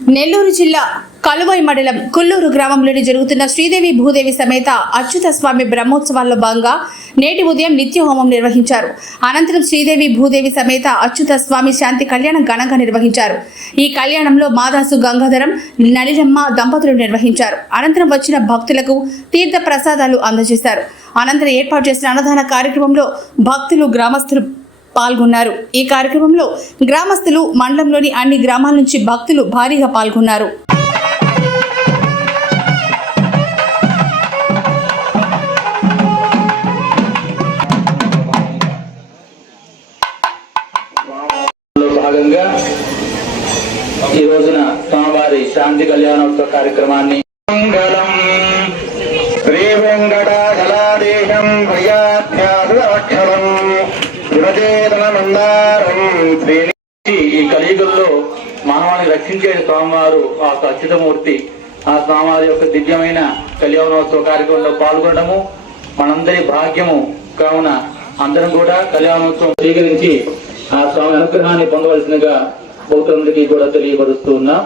నెల్లూరు జిల్లా కలువై మండలం కుల్లూరు గ్రామంలోని జరుగుతున్న శ్రీదేవి భూదేవి సమేత అచ్యుత స్వామి బ్రహ్మోత్సవాల్లో భాగంగా నేటి ఉదయం నిత్య హోమం నిర్వహించారు. అనంతరం శ్రీదేవి భూదేవి సమేత అచ్యుత స్వామి శాంతి కళ్యాణం ఘనంగా నిర్వహించారు. ఈ కళ్యాణంలో మాదాసు గంగాధరం నలిరమ్మ దంపతులు నిర్వహించారు. అనంతరం వచ్చిన భక్తులకు తీర్థ ప్రసాదాలు అందజేశారు. అనంతరం ఏర్పాటు చేసిన అన్నదాన కార్యక్రమంలో భక్తులు గ్రామస్తులు పాల్గొన్నారు. ఈ కార్యక్రమంలో గ్రామస్తులు మండలంలోని అన్ని గ్రామాల నుంచి భక్తులు భారీగా పాల్గొన్నారు. భాగంగా ఈ రోజున స్వామివారి శాంతి కళ్యాణోత్సవ కార్యక్రమాన్ని మంగళం. శ్రీ వెంకటాచలాదేశం శివచేతన మందారం శ్రీ ఈ కలియుగంలో మానవాన్ని రక్షించే స్వామివారు ఆ అచ్యుతమూర్తి ఆ స్వామివారి యొక్క దివ్యమైన కళ్యాణోత్సవ కార్యక్రమంలో పాల్గొనడము మనందరి భాగ్యము కావున అందరం కూడా కళ్యాణోత్సవం స్వీకరించి ఆ స్వామి అనుగ్రహాన్ని పొందవలసినగా భక్తులందరికీ కూడా తెలియపరుస్తూ ఉన్నా.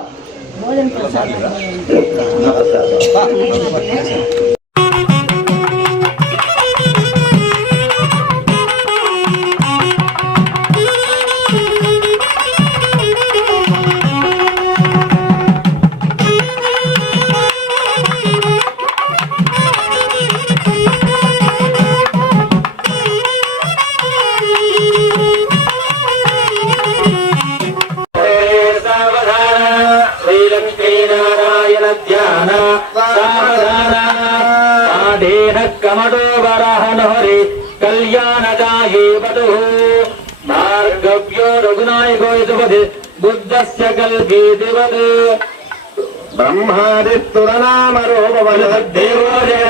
శ్రీలక్ష్మీనారాయణ ధ్యాన సాధన పాఠేన కమటో వరాహనహరి కళ్యాణకాయే వధు మార్గవ్యో రఘునాయకో యదుపతి బుద్ధస్య కల్పే దివత్ బ్రహ్మాదిస్తురనామరూపవన దేవో